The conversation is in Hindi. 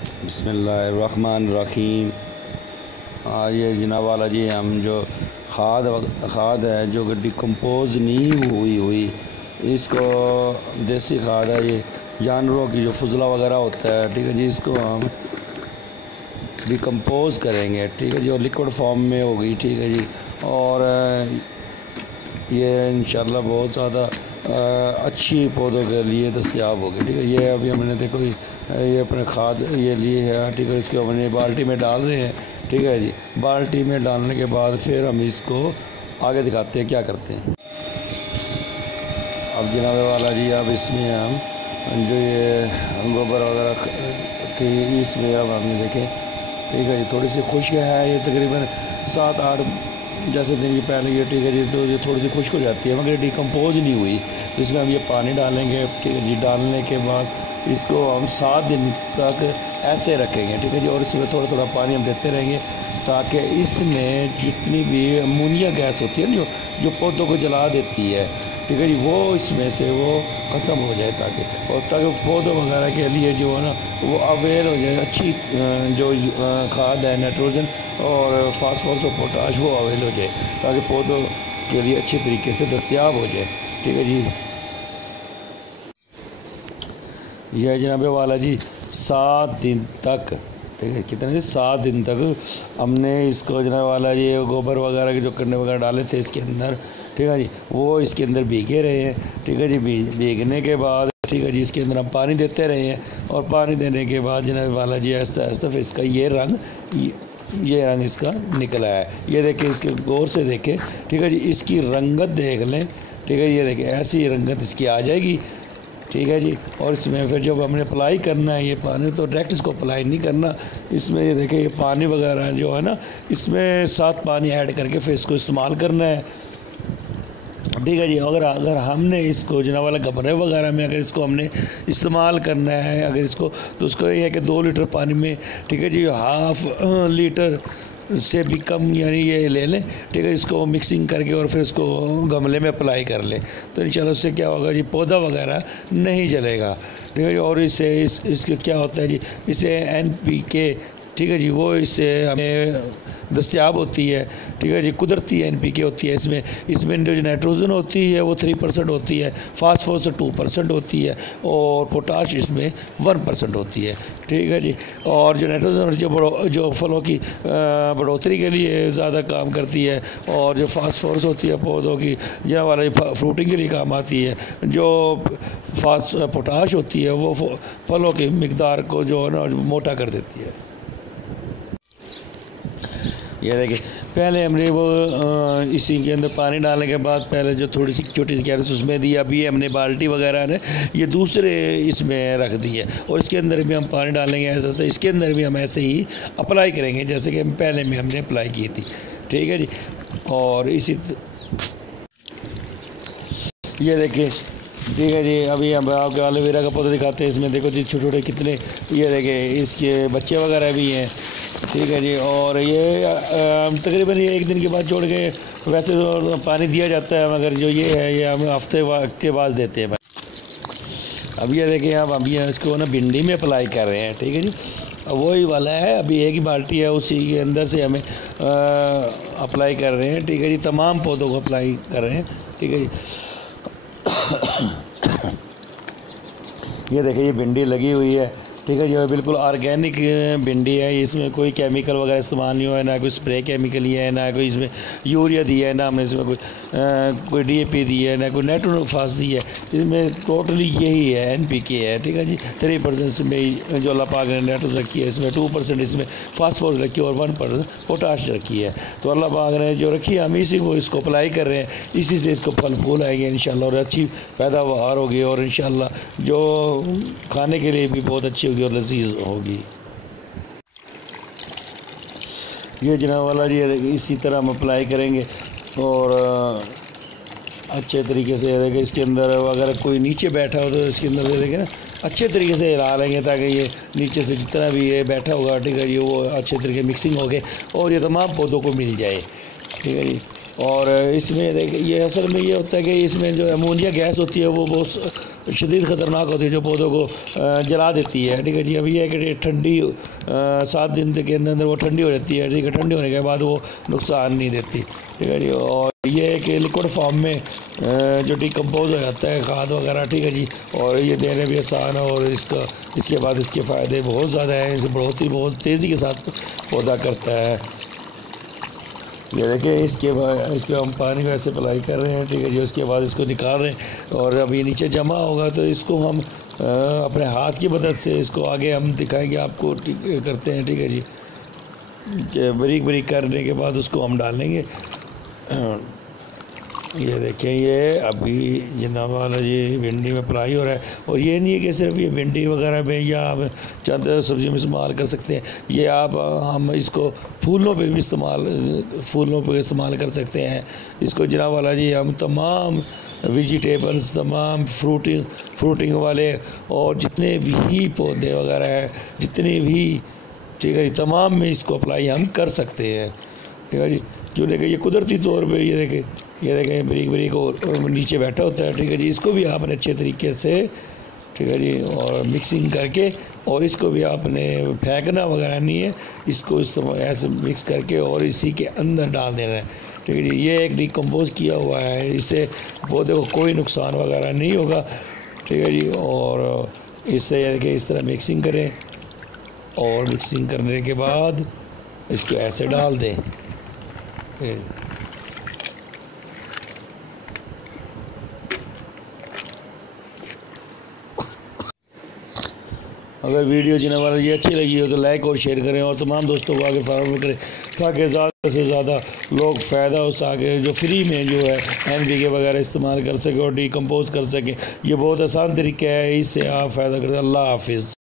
बिस्मिल्लाहिर्रहमानिर्रहीम। आज ये जनाब वाला जी हम जो खाद है जो डिकम्पोज नहीं हुई इसको देसी खाद है, ये जानवरों की जो फुजला वगैरह होता है, ठीक है जी, इसको हम डिकम्पोज करेंगे, ठीक है जी, और लिक्विड फॉर्म में होगी, ठीक है जी। और ये इंशाल्लाह बहुत ज़्यादा अच्छी पौधों के लिए दस्तयाब होगी, ठीक है। ये अभी हमने देखो ये अपने खाद ये लिए है, ठीक है, इसको हमने बाल्टी में डाल रहे हैं, ठीक है जी। बाल्टी में डालने के बाद फिर हम इसको आगे दिखाते हैं क्या करते हैं। अब जनाब वाला जी अब इसमें हम जो ये गोबर वगैरह थी इसमें अब हमने देखें, ठीक है जी, थोड़ी सी खुश्क है, ये तकरीबन 7-8 जैसे दिन के पहले ये, ठीक है जी, तो ये थोड़ी सी खुश्क हो जाती है मगर डिकम्पोज नहीं हुई, तो इसमें हम ये पानी डालेंगे, ठीक है जी। डालने के बाद इसको हम 7 दिन तक ऐसे रखेंगे, ठीक है जी, और इसमें थोड़ा थोड़ा पानी हम देते रहेंगे ताकि इसमें जितनी भी अमोनिया गैस होती है ना जो पौधों को जला देती है, ठीक है जी, वो इसमें से वो ख़त्म हो जाए ताकि पौधों वगैरह के लिए जो है ना वो अवेयर हो जाए, अच्छी जो खाद है नाइट्रोजन और फास्फोरस और पोटाश वो अवेयर हो जाए ताकि पौधों के लिए अच्छे तरीके से दस्तयाब हो जाए, ठीक है जी। यह जनाब वाला जी 7 दिन तक, ठीक है, कितने जी 7 दिन तक हमने इसको जनाब वाला जी गोबर वगैरह के जो कंडे वगैरह डाले थे इसके अंदर, ठीक है जी, वो इसके अंदर भीगे रहे हैं, ठीक है जी। भीगने के बाद, ठीक है जी, इसके अंदर हम पानी देते रहे हैं और पानी देने के बाद जनाब वाला जी आहिस्ता आहिस्ता फिर इसका ये रंग इसका निकला है। ये देखें, इसके गौर से देखें, ठीक है जी, इसकी रंगत देख लें, ठीक है, ये देखें ऐसी रंगत इसकी आ जाएगी, ठीक है जी। और इसमें फिर जब हमने अप्लाई करना है ये पानी, तो डायरेक्ट इसको अप्लाई नहीं करना, इसमें ये देखें ये पानी वगैरह जो है ना इसमें साथ पानी ऐड करके फिर इसको इस्तेमाल करना है, ठीक है जी। अगर हमने इसको जनाब वाला गमले वगैरह में अगर इसको हमने इस्तेमाल करना है अगर इसको, तो उसको ये है कि 2 लीटर पानी में, ठीक है जी, 1/2 लीटर से भी कम यानी ये ले लें, ठीक है, इसको मिक्सिंग करके और फिर इसको गमले में अप्लाई कर लें, तो इंशाल्लाह उससे क्या होगा जी, पौधा वगैरह नहीं जलेगा, ठीक है जी। और इसके क्या होता है जी, इसे NPK, ठीक है जी, वो इससे हमें दस्तयाब होती है, ठीक है जी। कुदरती NPK होती है इसमें जो नाइट्रोजन होती है वो 3% होती है, फास्फोरस 2% होती है और पोटाश इसमें 1% होती है, ठीक है जी। और जो नाइट्रोजन जो फलों की बढ़ोतरी के लिए ज़्यादा काम करती है, और जो फास्फोरस होती है पौधों की जहाँ वाला फ्रूटिंग के लिए काम आती है, जो पोटाश होती है वो फलों की मिकदार को जो है ना मोटा कर देती है। ये देखिए, पहले हमने वो इसी के अंदर पानी डालने के बाद पहले जो थोड़ी सी छोटी सी कैरेट उसमें दी, अभी हमने बाल्टी वगैरह ने ये दूसरे इसमें रख दी है और इसके अंदर भी हम पानी डालेंगे ऐसा, तो इसके अंदर भी हम ऐसे ही अप्लाई करेंगे जैसे कि पहले में हमने अप्लाई की थी, ठीक है जी। और इसी ये देखिए, ठीक है जी, अभी हम आपके एलोवेरा का पौधा दिखाते हैं। इसमें देखो जी छोटे छोटे कितने, ये देखिए इसके बच्चे वगैरह भी हैं, ठीक है जी। और ये तकरीबन ये 1 दिन के बाद छोड़ के, वैसे तो पानी दिया जाता है मगर जो ये है ये हम हफ्ते के बाद देते हैं। अब ये देखिए अब हम ये इसको ना भिंडी में अप्लाई कर रहे हैं, ठीक है जी। वही वाला है, अभी एक ही बाल्टी है उसी के अंदर से हमें अप्लाई कर रहे हैं, ठीक है जी। तमाम पौधों को अप्लाई कर रहे हैं, ठीक है जी। ये देखिए ये भिंडी लगी हुई है, ठीक है जी, बिल्कुल ऑर्गेनिक भिंडी है, इसमें कोई केमिकल वगैरह इस्तेमाल नहीं हुआ है, ना कोई स्प्रे केमिकल ही है, ना कोई इसमें यूरिया दिया है, ना हमने इसमें कोई DAP दी है, ना कोई नाइट्रोफास दी है। इसमें टोटली यही है NPK है, ठीक है जी। 3% इसमें जो अल्लाह पाक ने नाइट्रोजन रखी है, इसमें 2% इसमें फास्फोरस रखी है और 1% पोटाश रखी है। तो अल्लाह पाक ने जो रखी है हम इसी को इसको अप्लाई कर रहे हैं, इसी से इसको फल फूल आएंगे इंशाल्लाह और अच्छी पैदावार होगी और इंशाल्लाह जो खाने के लिए भी बहुत अच्छी होगी और लजीज होगी। ये जनाब वाला जी इसी तरह हम अप्लाई करेंगे और अच्छे तरीके से देखें। इसके अंदर अगर कोई नीचे बैठा हो तो इसके अंदर देखें ना अच्छे तरीके से हिला लेंगे ताकि ये नीचे से जितना भी ये बैठा होगा, ठीक है जी, वो अच्छे तरीके मिक्सिंग हो गए और ये तमाम पौधों को मिल जाए, ठीक है जी। और इसमें देखिए ये असल में ये होता है कि इसमें जो अमोनिया गैस होती है वो बहुत शदीद ख़तरनाक होती है, जो पौधों को जला देती है। ठीक है जी। अभी ये है कि ठंडी 7 दिन के अंदर अंदर वो ठंडी हो जाती है। ठीक है, ठंडी होने के बाद वो नुकसान नहीं देती। ठीक है जी। और ये है कि लिक्विड फॉर्म में जो डिकम्पोज हो जाता है खाद वगैरह। ठीक है जी। और ये देने भी आसान है, और इसके बाद इसके फ़ायदे बहुत ज़्यादा हैं। इसे बहुत तेज़ी के साथ पौधा करता है। ये देखिए इसके बाद इस पर हम पानी वैसे अप्लाई कर रहे हैं। ठीक है जी। उसके बाद इसको निकाल रहे हैं, और अब ये नीचे जमा होगा तो इसको हम अपने हाथ की मदद से इसको आगे हम दिखाएंगे आपको। ठीक करते हैं। ठीक है जी। बारीक बारीक करने के बाद उसको हम डालेंगे। ये देखें, ये अभी जनाब वाला ये भिंडी में अप्लाई हो रहा है। और ये नहीं है कि सिर्फ ये भिंडी वगैरह में या आप चंद सब्ज़ी में इस्तेमाल कर सकते हैं। ये हम इसको फूलों पे भी इस्तेमाल कर सकते हैं। इसको जनाब वाला जी हम तमाम वेजिटेबल्स, तमाम फ्रूटिंग वाले और जितने भी पौधे वगैरह हैं, जितने भी, ठीक है, तमाम में इसको अप्लाई हम कर सकते हैं। ठीक है जी। जो देखें ये कुदरती तौर पे ये देखें बारीक बारीक और नीचे बैठा होता है। ठीक है जी। इसको भी आपने अच्छे तरीके से, ठीक है जी, और मिक्सिंग करके, और इसको भी आपने फेंकना वगैरह नहीं है, इसको ऐसे मिक्स करके और इसी के अंदर डाल देना है। ठीक है जी। ये एक डिकम्पोज किया हुआ है, इससे पौधे को कोई नुकसान वगैरह नहीं होगा। ठीक है जी। और इससे देखिए इस तरह मिक्सिंग करें, और मिक्सिंग करने के बाद इसको ऐसे डाल दें। अगर वीडियो जनाब वाला ये अच्छी लगी हो तो लाइक और शेयर करें, और तमाम दोस्तों को आगे फॉरवर्ड करें, ताकि ज़्यादा से ज़्यादा लोग फ़ायदा उस आगे जो फ्री में जो है NPK वगैरह इस्तेमाल कर सकें और डिकम्पोज कर सकें। ये बहुत आसान तरीका है, इससे आप फ़ायदा करें। अल्लाह हाफिज़।